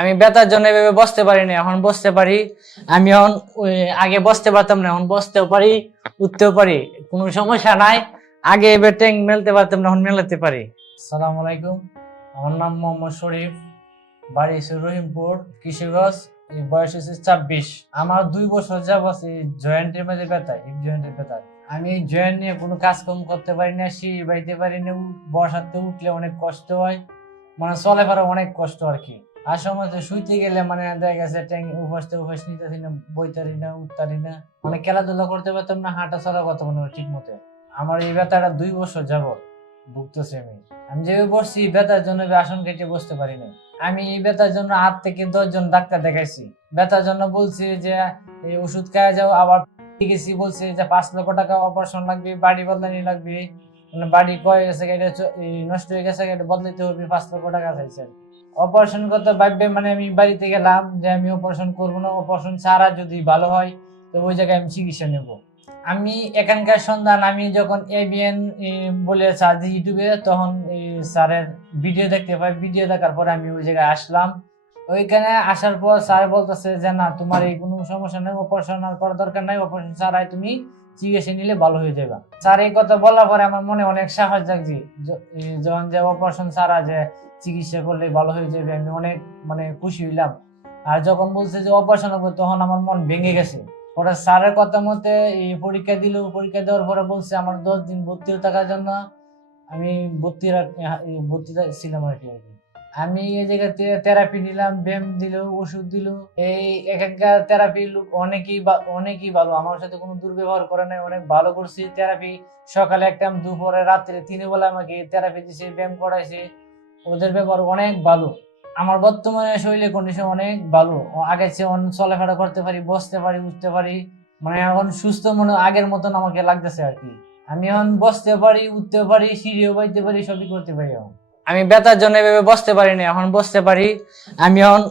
আমি ব্যথার জন্য এভাবে বসতে পারি না এখন বসতে পারি। আমি এখন আগে বসতে পারতাম না, এখন বসতেও পারি, উঠতেও পারি। কোনো সমস্যা নাই, আগে এবার ট্যাঙ্ক মেলতে পারতাম না, এখন মেলাতে পারি। সালাম আলাইকুম, আমার নাম মোহাম্মদ শরীফ, বাড়ি রহিমপুর, কিশোরগঞ্জ বয়স হচ্ছে ছাব্বিশ। আমার দুই বছর এই জয়েন্টের মধ্যে ব্যথা হিপ জয়েন্টের ব্যথা আমি এই জয়েন্ট নিয়ে কোনো কাজকর্ম করতে পারি না, সিঁড়ি বাইতে পারি না, বসাতে উঠলে অনেক কষ্ট হয় মানে চলাফেরা অনেক কষ্ট আর কি। শুইতে গেলে মানে দেখা গেছে ট্যাং উপাসতে উপাস নিতেছি না, বইতারি না না। মানে খেলাধুলা করতে পারতাম না, হাঁটা চলা ঠিক মতো আমার এই ব্যথাটা দুই বছর ভুগতেছি আমি। আমি বসছি ব্যথার জন্য আসন কেটে বসতে পারি না আমি এই ব্যথার জন্য আট থেকে দশ জন ডাক্তার দেখাইছি। ব্যথার জন্য বলছি যে, এই ওষুধ খাওয়া যাও, আবার গেছি। বলছে যে, পাঁচ লক্ষ টাকা অপারেশন লাগবে, বাড়ি বদলানি লাগবে। মানে বাড়ি কয়ে গেছে নষ্ট হয়ে গেছে বদলাইতে হবে, পাঁচ লক্ষ টাকা চাইছে অপারেশন করতে ভাববে মানে আমি বাড়িতে গেলাম যে আমি অপারেশন করব না অপারেশন ছাড়া যদি ভালো হয়, তো ওই জায়গায় আমি চিকিৎসা নেব। আমি এখানকার সন্ধান, আমি যখন এবিএন বলে সার্চ ইউটিউবে, তখন স্যারের ভিডিও দেখতে পাই। ভিডিও দেখার পরে আমি ওই জায়গায় আসলাম। ওইখানে আসার পর স্যার বলতেছে যে, না, তোমার এই কোনো সমস্যা নেই অপারেশন আর করার দরকার নাই অপারেশন ছাড়াই তুমি চিকিৎসা নিলে ভালো হয়ে যাবে। স্যার এই কথা বলার পরে আমার মনে অনেক সাহস জাগছে। যখন যে অপারেশন ছাড়া যে চিকিৎসা করলে ভালো হয়ে যাবে, আমি অনেক মানে খুশি হইলাম। আর যখন বলছে যে অপারেশন হবে, তখন আমার মন ভেঙে গেছে। ওরা স্যারের কথা মতে এই পরীক্ষা দিল, পরীক্ষা দেওয়ার পরে বলছে, আমার দশ দিন ভর্তি থাকার জন্য আমি ভর্তি ভর্তি ছিলাম আর কি আর কি। আমি এই জায়গাতে থেরাপি নিলাম, ব্যায়াম দিল, ওষুধ দিল। এই এখানকার থেরাপি লোক অনেকেই অনেকেই ভালো। আমার সাথে কোনো দুর্ব্যবহার করে নাই, অনেক ভালো করছি। থেরাপি সকালে একটা দুপুরে, রাত্রে তিনে বেলা আমাকে থেরাপি দিছে, ব্যায়াম করাইছে। ওদের ব্যবহার অনেক ভালো। আমার বর্তমানে শরীরের কন্ডিশন অনেক ভালো। আগে চেয়ে অনেক চলাফেরা করতে পারি, বসতে পারি, উঠতে পারি। মানে এখন সুস্থ মনে আগের মতন আমাকে লাগতেছে আর কি। আমি এখন বসতে পারি, উঠতে পারি, সিঁড়িও বাইতে পারি, সবই করতে পারি এখন। আমি ব্যথার জন্য এভাবে বসতে পারি না এখন বসতে পারি। আমি এখন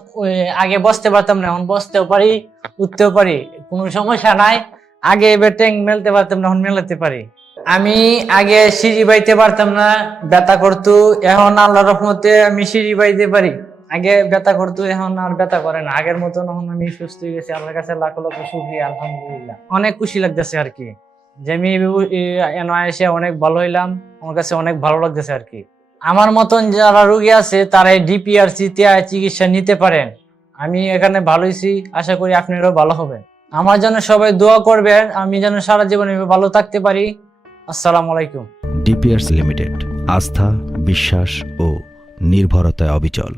আগে বসতে পারতাম না, এখন বসতেও পারি, উঠতেও পারি, কোনো সমস্যা নাই। আগে এবার ট্যাঙ্ক মেলতে পারতাম না, এখন মেলাতে পারি। আমি আগে সিঁড়ি বাইতে পারতাম না ব্যথা করতো, এখন আল্লাহ রহমতে আমি সিঁড়ি বাইতে পারি। আগে ব্যথা করতো, এখন আর ব্যথা করে না। আগের মতন এখন আমি সুস্থ হয়ে গেছি, আল্লাহর কাছে লাখ লাখ শুক্রিয়া, আলহামদুলিল্লাহ। অনেক খুশি লাগতেছে আর কি। যে আমি এভাবে- এ- অনেক ভালো হইলাম, আমার কাছে অনেক ভালো লাগতেছে আর কি। আমার মতন যারা রুগী আছে, তারা ডিপিআরসি তে চিকিৎসা নিতে পারেন। আমি এখানে ভালো হয়েছি আশা করি আপনারাও ভালো হবেন। আমার জন্য সবাই দোয়া করবেন, আমি যেন সারা জীবন ভালো থাকতে পারি। আসসালামু আলাইকুম। ডিপিআরসি লিমিটেড, আস্থা, বিশ্বাস ও নির্ভরতায় অবিচল।